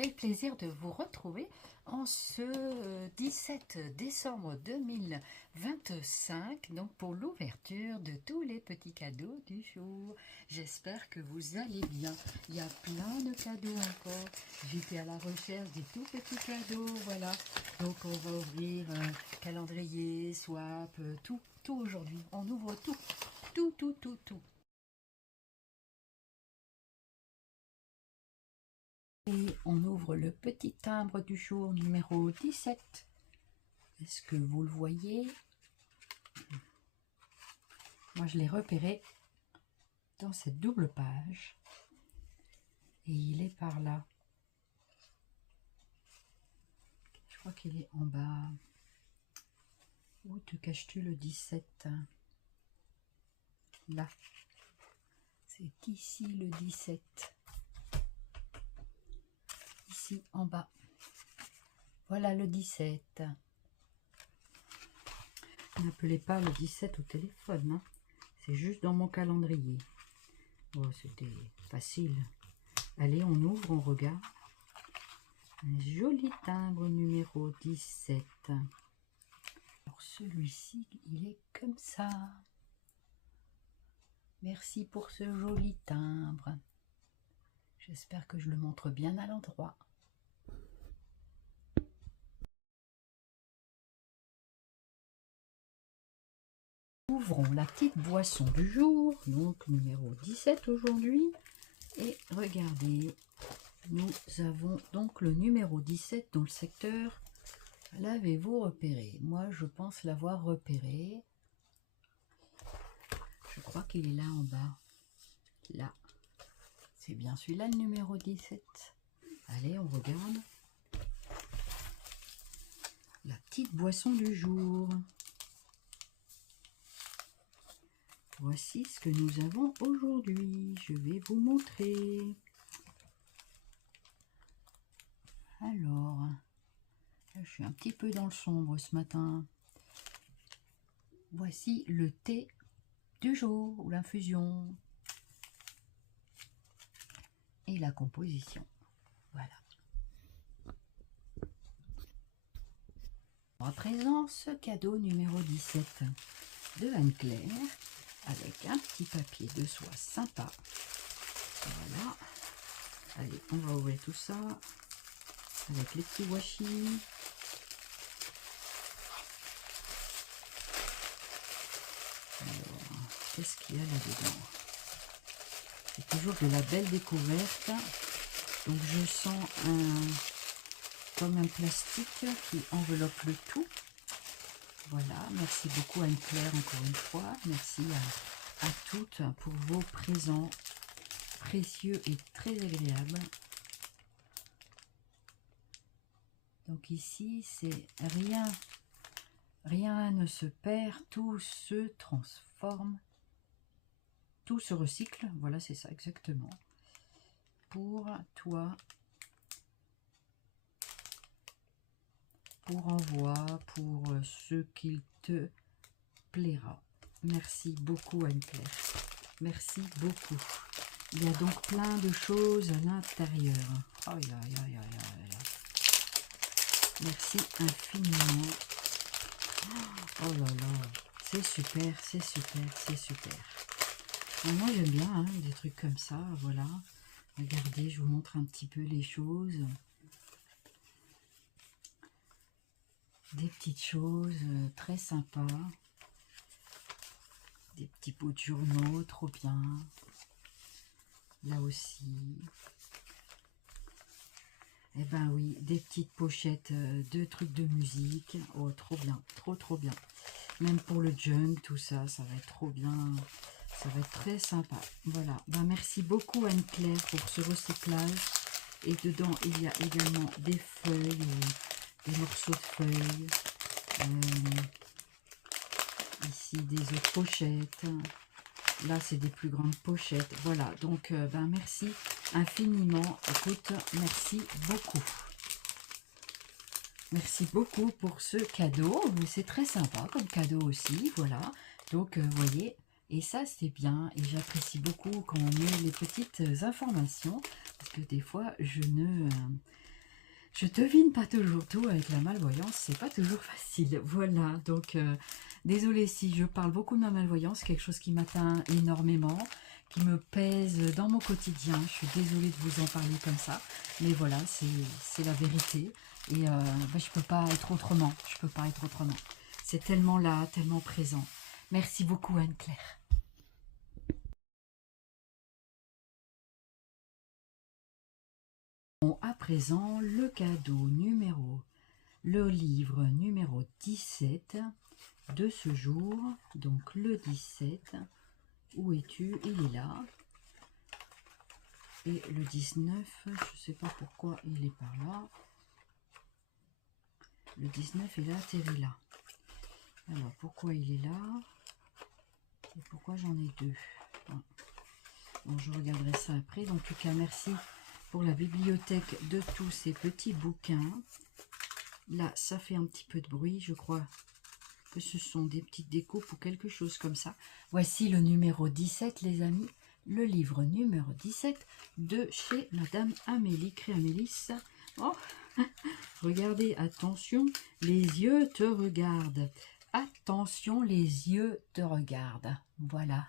j'ai le plaisir de vous retrouver en ce 17 décembre 2025, donc pour l'ouverture de tous les petits cadeaux du jour. J'espère que vous allez bien. Il y a plein de cadeaux encore. J'étais à la recherche des tout petits cadeaux, voilà. Donc on va ouvrir calendrier, swap, tout aujourd'hui. On ouvre tout. Et on ouvre le petit timbre du jour numéro 17. Est-ce que vous le voyez? Moi, je l'ai repéré dans cette double page. Et il est par là. Je crois qu'il est en bas. Où te caches-tu le 17? Là. C'est ici le 17. Ici en bas. Voilà le 17. N'appelez pas le 17 au téléphone, hein. C'est juste dans mon calendrier. Oh, c'était facile. Allez, on ouvre, on regarde. Un joli timbre numéro 17. Alors celui-ci, il est comme ça. Merci pour ce joli timbre. J'espère que je le montre bien à l'endroit. Ouvrons la petite boisson du jour, donc numéro 17 aujourd'hui. Et regardez, nous avons donc le numéro 17 dans le secteur. L'avez-vous repéré? Moi, je pense l'avoir repéré. Je crois qu'il est là en bas. Là. C'est bien celui-là le numéro 17. Allez, on regarde. La petite boisson du jour. Voici ce que nous avons aujourd'hui. Je vais vous montrer. Alors, je suis un petit peu dans le sombre ce matin. Voici le thé du jour ou l'infusion. Et la composition. Voilà. À présent, ce cadeau numéro 17 de Anne-Claire. Avec un petit papier de soie sympa. Voilà. Allez, on va ouvrir tout ça. Avec les petits washi. Alors, qu'est-ce qu'il y a là-dedans? C'est toujours de la belle découverte. Donc je sens comme un plastique qui enveloppe le tout. Voilà, merci beaucoup Anne-Claire encore une fois. Merci à toutes pour vos présents précieux et très agréables. Donc ici, c'est rien ne se perd, tout se transforme, tout se recycle. Voilà, c'est ça exactement. Pour toi, pour envoi, pour ce qu'il te plaira. Merci beaucoup Anne-Claire. Merci beaucoup. Il y a donc plein de choses à l'intérieur. Aïe, aïe, aïe, aïe, aïe. Merci infiniment. Oh là là. C'est super, c'est super, c'est super. Et moi j'aime bien hein, des trucs comme ça. Voilà. Regardez, je vous montre un petit peu les choses. Des petites choses très sympas. Des petits pots de journaux, trop bien. Là aussi. Eh ben oui, des petites pochettes de trucs de musique. Oh, trop bien, trop bien. Même pour le junk, tout ça, ça va être trop bien. Ça va être très sympa. Voilà. Ben, merci beaucoup Anne-Claire pour ce recyclage. Et dedans, il y a également des feuilles, des morceaux de feuilles. Ici, des autres pochettes. Là, c'est des plus grandes pochettes. Voilà, donc, ben, merci infiniment. Écoute, merci beaucoup. Merci beaucoup pour ce cadeau. C'est très sympa comme cadeau aussi. Voilà, donc, vous voyez, et ça, c'est bien. Et j'apprécie beaucoup quand on met les petites informations. Parce que des fois, je ne je devine pas toujours tout avec la malvoyance, c'est pas toujours facile. Voilà, donc désolée si je parle beaucoup de ma malvoyance, quelque chose qui m'atteint énormément, qui me pèse dans mon quotidien. Je suis désolée de vous en parler comme ça, mais voilà, c'est la vérité. Et je peux pas être autrement, je peux pas être autrement. C'est tellement là, tellement présent. Merci beaucoup Anne-Claire. Bon, à présent, le cadeau le livre numéro 17 de ce jour. Donc le 17, où es-tu? Il est là. Et le 19, je ne sais pas pourquoi il est par là. Le 19, il a atterri là. Alors, pourquoi il est là? Et pourquoi j'en ai deux? Bon, je regarderai ça après. En tout cas, merci pour la bibliothèque de tous ces petits bouquins. Là, ça fait un petit peu de bruit, je crois que ce sont des petites découpes ou quelque chose comme ça. Voici le numéro 17, les amis. Le livre numéro 17 de chez Madame Amélie Créamélis. Oh, regardez, attention, les yeux te regardent. Attention, les yeux te regardent. Voilà.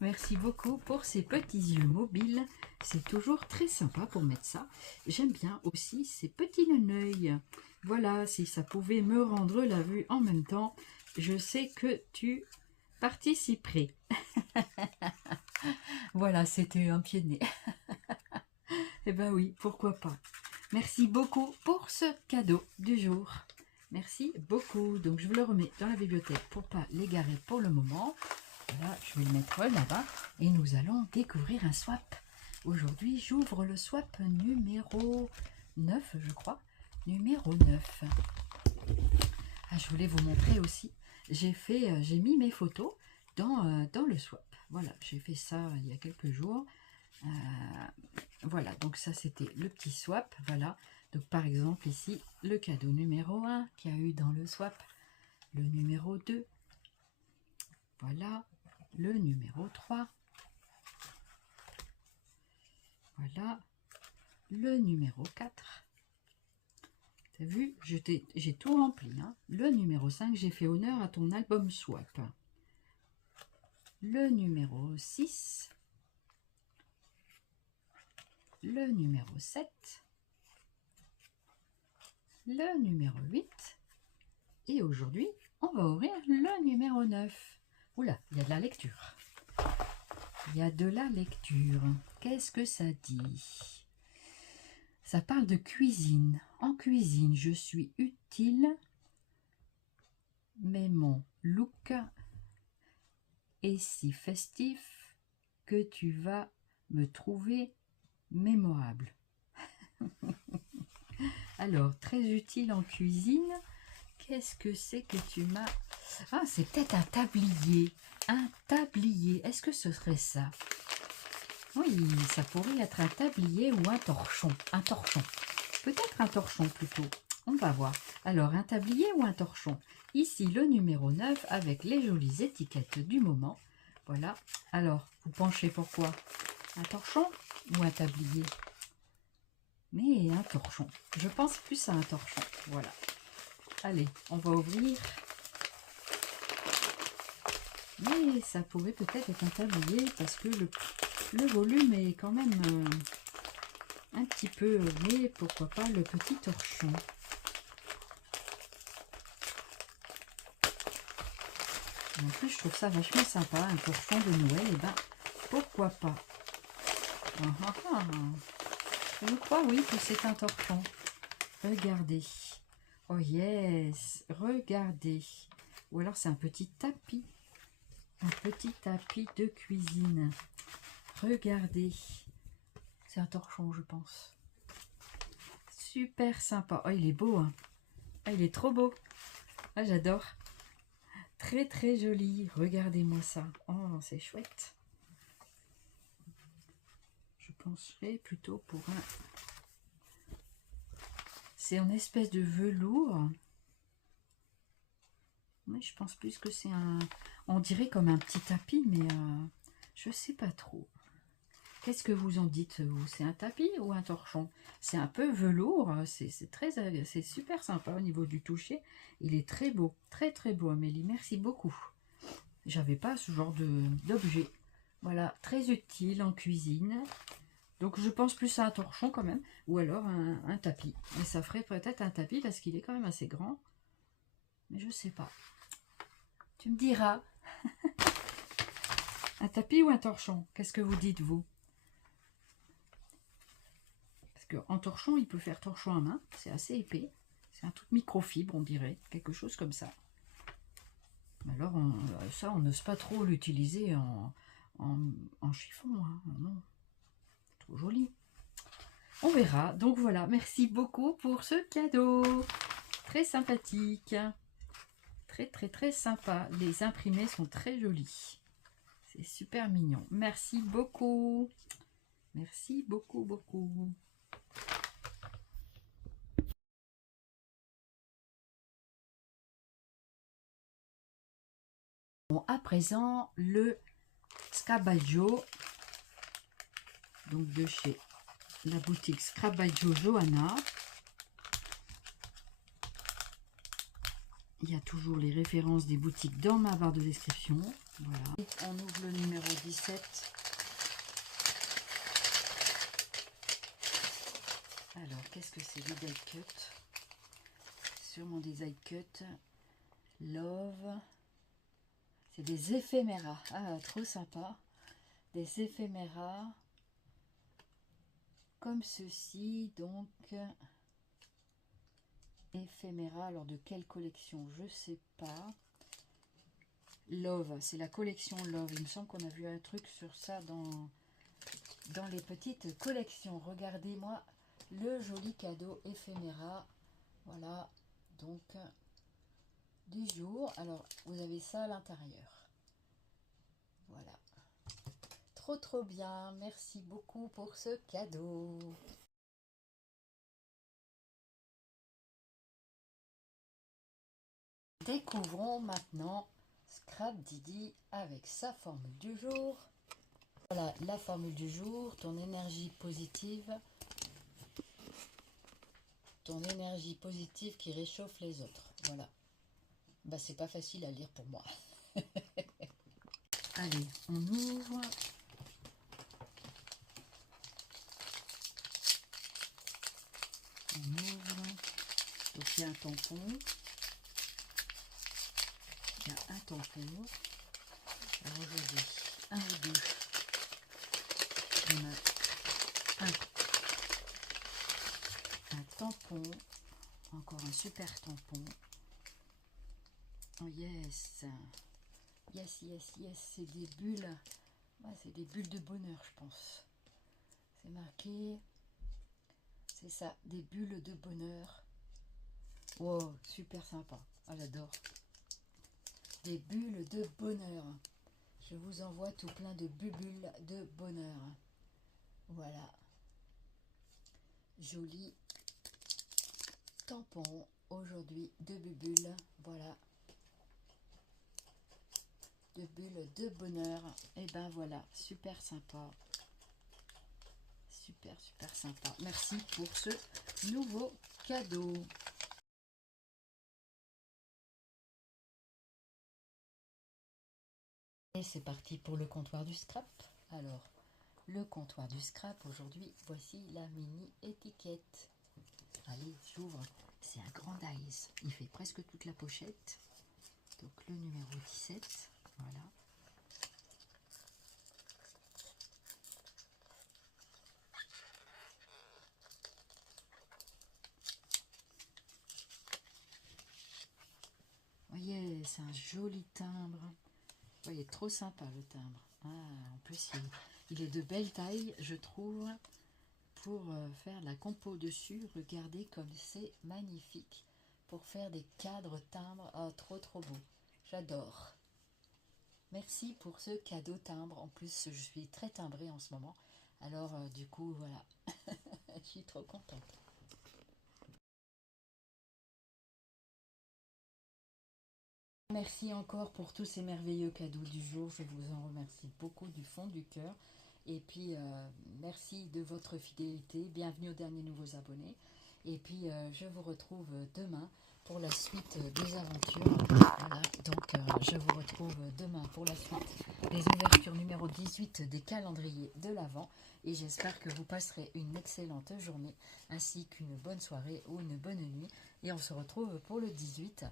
Merci beaucoup pour ces petits yeux mobiles. C'est toujours très sympa pour mettre ça. J'aime bien aussi ces petits neneuils. Voilà, si ça pouvait me rendre la vue en même temps, je sais que tu participerais. Voilà, c'était un pied de nez. Eh ben oui, pourquoi pas. Merci beaucoup pour ce cadeau du jour. Merci beaucoup. Donc je vous le remets dans la bibliothèque pour pas l'égarer pour le moment. Voilà, je vais le mettre là-bas et nous allons découvrir un swap. Aujourd'hui, j'ouvre le swap numéro 9, je crois. Numéro 9. Ah, je voulais vous montrer aussi. J'ai mis mes photos dans le swap. Voilà, j'ai fait ça il y a quelques jours. Voilà, donc ça c'était le petit swap. Voilà, donc par exemple ici, le cadeau numéro 1 qu'il y a eu dans le swap. Le numéro 2. Voilà, le numéro 3. Voilà, le numéro 4. T'as vu, j'ai tout rempli. Hein. Le numéro 5, j'ai fait honneur à ton album swap. Le numéro 6. Le numéro 7. Le numéro 8. Et aujourd'hui, on va ouvrir le numéro 9. Oula, il y a de la lecture. Il y a de la lecture. Qu'est-ce que ça dit? Ça parle de cuisine. En cuisine, je suis utile, mais mon look est si festif que tu vas me trouver mémorable. Alors, très utile en cuisine. Qu'est-ce que c'est que tu m'as... Ah, c'est peut-être un tablier. Un tablier. Est-ce que ce serait ça? Oui, ça pourrait être un tablier ou un torchon. Un torchon. Peut-être un torchon plutôt. On va voir. Alors, un tablier ou un torchon? Ici, le numéro 9 avec les jolies étiquettes du moment. Voilà. Alors, vous penchez pourquoi? Un torchon ou un tablier? Mais un torchon. Je pense plus à un torchon. Voilà. Allez, on va ouvrir. Mais ça pourrait peut-être être un tablier parce que le volume est quand même un petit peu... Mais pourquoi pas le petit torchon? En plus, je trouve ça vachement sympa, un torchon de Noël. Et ben, pourquoi pas? Je crois, oui, que c'est un torchon. Regardez. Oh yes, regardez. Ou alors c'est un petit tapis. Un petit tapis de cuisine. Regardez. C'est un torchon, je pense. Super sympa. Oh, il est beau, hein. Ah, il est trop beau. Ah, j'adore. Très, très joli. Regardez-moi ça. Oh, c'est chouette. Je penserais plutôt pour un... C'est en espèce de velours. Mais je pense plus que c'est un... On dirait comme un petit tapis, mais je sais pas trop. Qu'est-ce que vous en dites, vous? C'est un tapis ou un torchon? C'est un peu velours, c'est super sympa au niveau du toucher. Il est très beau, très très beau, Amélie. Merci beaucoup. J'avais pas ce genre d'objet. Voilà, très utile en cuisine. Donc je pense plus à un torchon quand même, ou alors un tapis. Mais ça ferait peut-être un tapis parce qu'il est quand même assez grand. Mais je sais pas. Tu me diras. Un tapis ou un torchon? Qu'est-ce que vous dites, vous? Parce qu'en torchon, il peut faire torchon à main. C'est assez épais. C'est un truc microfibre, on dirait. Quelque chose comme ça. Alors, ça, on n'ose pas trop l'utiliser en chiffon. Hein. Non, trop joli. On verra. Donc voilà, merci beaucoup pour ce cadeau. Très sympathique. Très, très, très sympa. Les imprimés sont très jolis. C'est super mignon. Merci beaucoup. Merci beaucoup, beaucoup. Bon, à présent, le Scabaggio, donc de chez la boutique Scabaggio Johanna. Il y a toujours les références des boutiques dans ma barre de description. Voilà. On ouvre le numéro 17. Alors, qu'est-ce que c'est? Des die cut. Sûrement des die cut. Love. C'est des éphéméras. Ah, trop sympa. Des éphéméras. Comme ceci, donc. Éphéméra, alors de quelle collection? Je sais pas. Love, c'est la collection Love. Il me semble qu'on a vu un truc sur ça dans les petites collections. Regardez-moi le joli cadeau éphéméra. Voilà, donc du jour. Alors, vous avez ça à l'intérieur. Voilà. Trop, trop bien. Merci beaucoup pour ce cadeau. Découvrons maintenant Scrap Didi avec sa formule du jour. Voilà la formule du jour, ton énergie positive qui réchauffe les autres. Voilà. Bah c'est pas facile à lire pour moi. Allez, on ouvre. On ouvre. Donc il y a un tampon. Il y a un tampon. Alors aujourd'hui, un ou deux. On a un tampon. Encore un super tampon. Oh yes. Yes, yes, yes. C'est des bulles. Ouais, c'est des bulles de bonheur, je pense. C'est marqué. C'est ça, des bulles de bonheur. Wow, super sympa. Ah, j'adore. Des bulles de bonheur. Je vous envoie tout plein de bulles de bonheur. Voilà. Joli tampon aujourd'hui de bulles. Voilà. De bulles de bonheur. Et ben voilà, super sympa. Super, super sympa. Merci pour ce nouveau cadeau. Et c'est parti pour le comptoir du scrap. Alors, le comptoir du scrap, aujourd'hui, voici la mini étiquette. Allez, j'ouvre. C'est un grand dice. Il fait presque toute la pochette. Donc le numéro 17. Voilà. Vous voyez, c'est un joli timbre. Vous voyez, trop sympa le timbre. Ah, en plus, il est de belle taille, je trouve, pour faire la compo dessus. Regardez comme c'est magnifique. Pour faire des cadres timbres. Oh, trop trop beau. J'adore. Merci pour ce cadeau timbre. En plus, je suis très timbrée en ce moment. Alors, du coup, voilà. Je suis trop contente. Merci encore pour tous ces merveilleux cadeaux du jour. Je vous en remercie beaucoup du fond du cœur. Et puis, merci de votre fidélité. Bienvenue aux derniers nouveaux abonnés. Et puis, je vous retrouve demain pour la suite des aventures. Voilà, donc je vous retrouve demain pour la suite des ouvertures numéro 18 des calendriers de l'Avent. Et j'espère que vous passerez une excellente journée, ainsi qu'une bonne soirée ou une bonne nuit. Et on se retrouve pour le 18,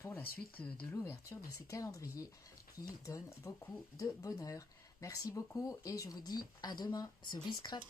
pour la suite de l'ouverture de ces calendriers qui donnent beaucoup de bonheur. Merci beaucoup et je vous dis à demain. The Scrap.